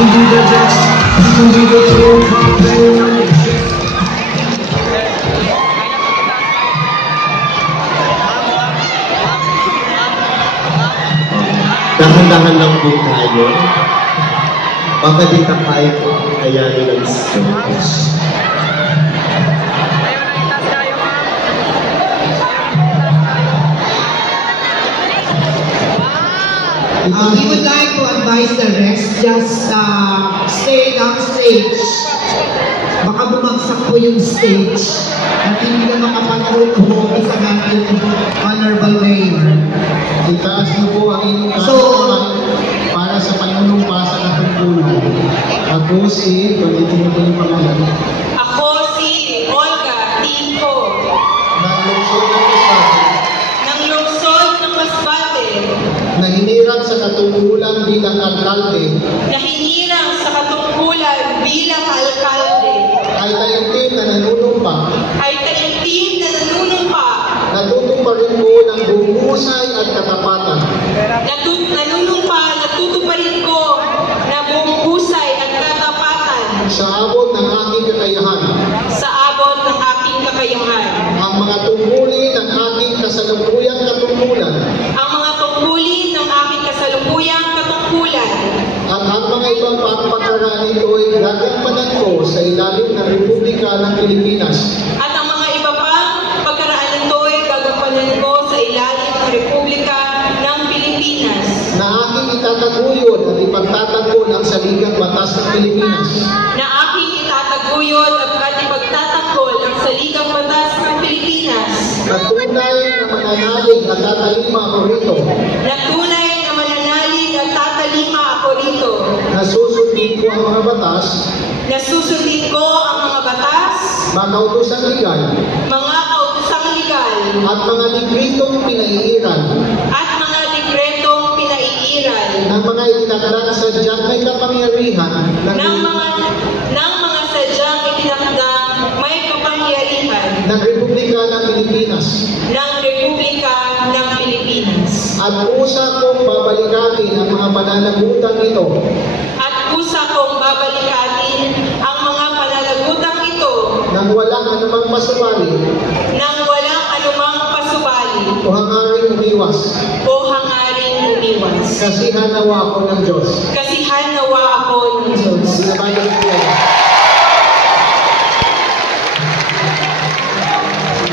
can be the best, you can be the king, come bang on your chest. Dahan-dahan lang po tayo. Baka di tayo kayanin ng stress. We would like to advise the rest, just stay downstage. Baka bumagsak po yung stage at hindi na makapanood po sa natin Honorable Mayor. Itaas niyo po ang inyong para sa panunumpa sa katungkulan. Ako si, pagkitin mo po yung pangalan. Ako si Olga Tico. Ng lungsod ng Masbate. Ng lungsod ng Masbate. Na hinirang sa katungkulan bilang alkalde. Na hinirang sa katungkulan bilang alkalde. Ay taimtim na nanunumpa. Ay taimtim na nanunumpa. Natutuparin ko ng buong husay at katapatan. Nanunumpa, natutuparin ko na buong husay at katapatan. Sa abot ng aking kakayahan. Sa abot ng aking kakayahan. Ang mga tungkulin ng aking kasalukuyang katungkulan. Ang mga tungkulin ng aking kasalukuyang katungkulan. At ang mga ibang pagpakarani ko'y gagampanan ko sa ilalim ng Republika ng Pilipinas. At ang mga iba pang pagkaraan nito'y gagampanan ko sa ilalim ng Republika ng Pilipinas. Na aking itataguyod at ipagtatanggol ang saligang batas ng Pilipinas. Na aking itataguyod at ipagtatanggol ang saligang batas ng Pilipinas. Na tunay na mananalig at tatalima ako rito. Na tunay na mananalig at tatalima ako rito. Na susundin ko ang mga batas. Na susundin ko ang mga batas. Mga kautosang legal. Mga kautosang legal. At mga libritong pinaiiran. At mga libretong pinaiiran. Ng mga itinakda sa diyang may kapangyarihan. Ng mga sadyang itinakdang may kapangyarihan. Ng Republika ng Pilipinas. Ng Republika ng Pilipinas. At usa kong babalikatin ang mga pananagutan ito. At usa kong babalikatin ang mga pananagutan ito. Nang walang anumang pasubali. Nang walang anumang pasubali. O hangaring umiwas. O hangaring umiwas. Kasihan nawa ako ng Diyos. Kasihan nawa ako ng Diyos.